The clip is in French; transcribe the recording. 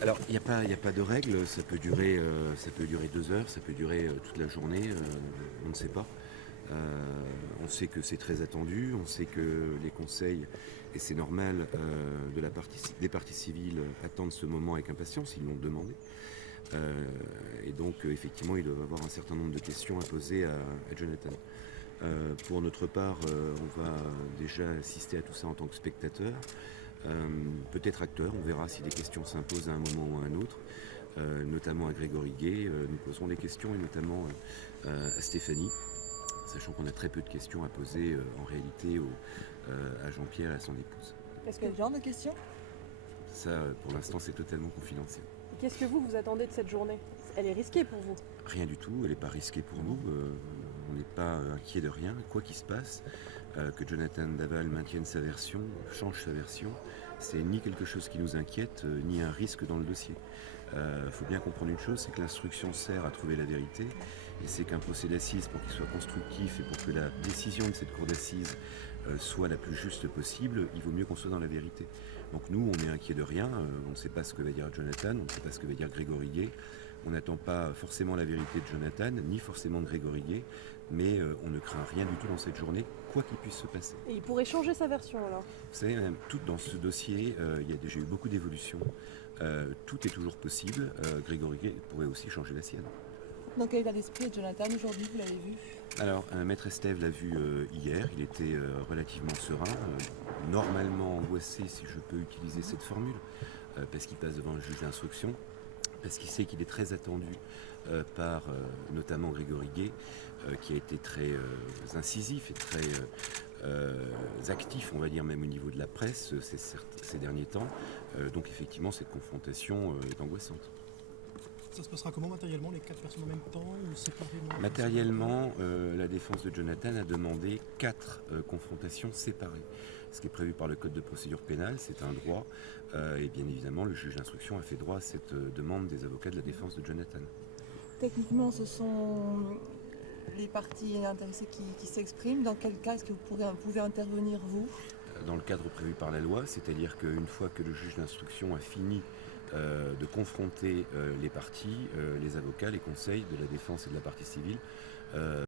Alors, il y a pas de règle, ça peut durer 2 heures, ça peut durer toute la journée, on ne sait pas. On sait que c'est très attendu, on sait que les conseils, et c'est normal, des parties civiles attendent ce moment avec impatience, ils l'ont demandé. Et donc, effectivement, ils doivent avoir un certain nombre de questions à poser à Jonathan. Pour notre part, on va déjà assister à tout ça en tant que spectateur, peut-être acteur, on verra si des questions s'imposent à un moment ou à un autre, notamment à Grégory Gay, nous poserons des questions et notamment à Stéphanie, sachant qu'on a très peu de questions à poser en réalité à Jean-Pierre et à son épouse. Quel genre de questions? Ça, pour l'instant, c'est totalement confidentiel. Qu'est-ce que vous attendez de cette journée? Elle est risquée pour vous? Rien du tout, elle n'est pas risquée pour nous, on n'est pas inquiet de rien, quoi qu'il se passe. Que Jonathan Daval maintienne sa version, change sa version, c'est ni quelque chose qui nous inquiète, ni un risque dans le dossier. Il faut bien comprendre une chose, c'est que l'instruction sert à trouver la vérité, et c'est qu'un procès d'assises, pour qu'il soit constructif et pour que la décision de cette cour d'assises soit la plus juste possible, il vaut mieux qu'on soit dans la vérité. Donc nous, on n'est inquiet de rien, on ne sait pas ce que va dire Jonathan, on ne sait pas ce que va dire Grégory Gay, on n'attend pas forcément la vérité de Jonathan, ni forcément de Grégory Gay, mais on ne craint rien du tout dans cette journée, quoi qu'il puisse se passer. Et il pourrait changer sa version alors? Vous savez, même tout dans ce dossier, il y a déjà eu beaucoup d'évolutions, tout est toujours possible, Grégory Gay pourrait aussi changer la sienne. Dans quel état d'esprit est Jonathan aujourd'hui, vous l'avez vu? Alors, Maître Estève l'a vu hier, il était relativement serein, normalement angoissé, si je peux utiliser cette formule, parce qu'il passe devant un juge d'instruction, parce qu'il sait qu'il est très attendu par notamment Grégory Gay, qui a été très incisif et très actif, on va dire même au niveau de la presse ces derniers temps. Donc effectivement, cette confrontation est angoissante. Ça se passera comment matériellement, les 4 personnes en même temps ou séparément? Matériellement, la défense de Jonathan a demandé 4 confrontations séparées. Ce qui est prévu par le Code de procédure pénale, c'est un droit. Et bien évidemment, le juge d'instruction a fait droit à cette demande des avocats de la défense de Jonathan. Techniquement, ce sont les parties intéressées qui s'expriment. Dans quel cas est-ce que vous pouvez intervenir, vous? Dans le cadre prévu par la loi, c'est-à-dire qu'une fois que le juge d'instruction a fini de confronter les parties, les avocats, les conseils de la défense et de la partie civile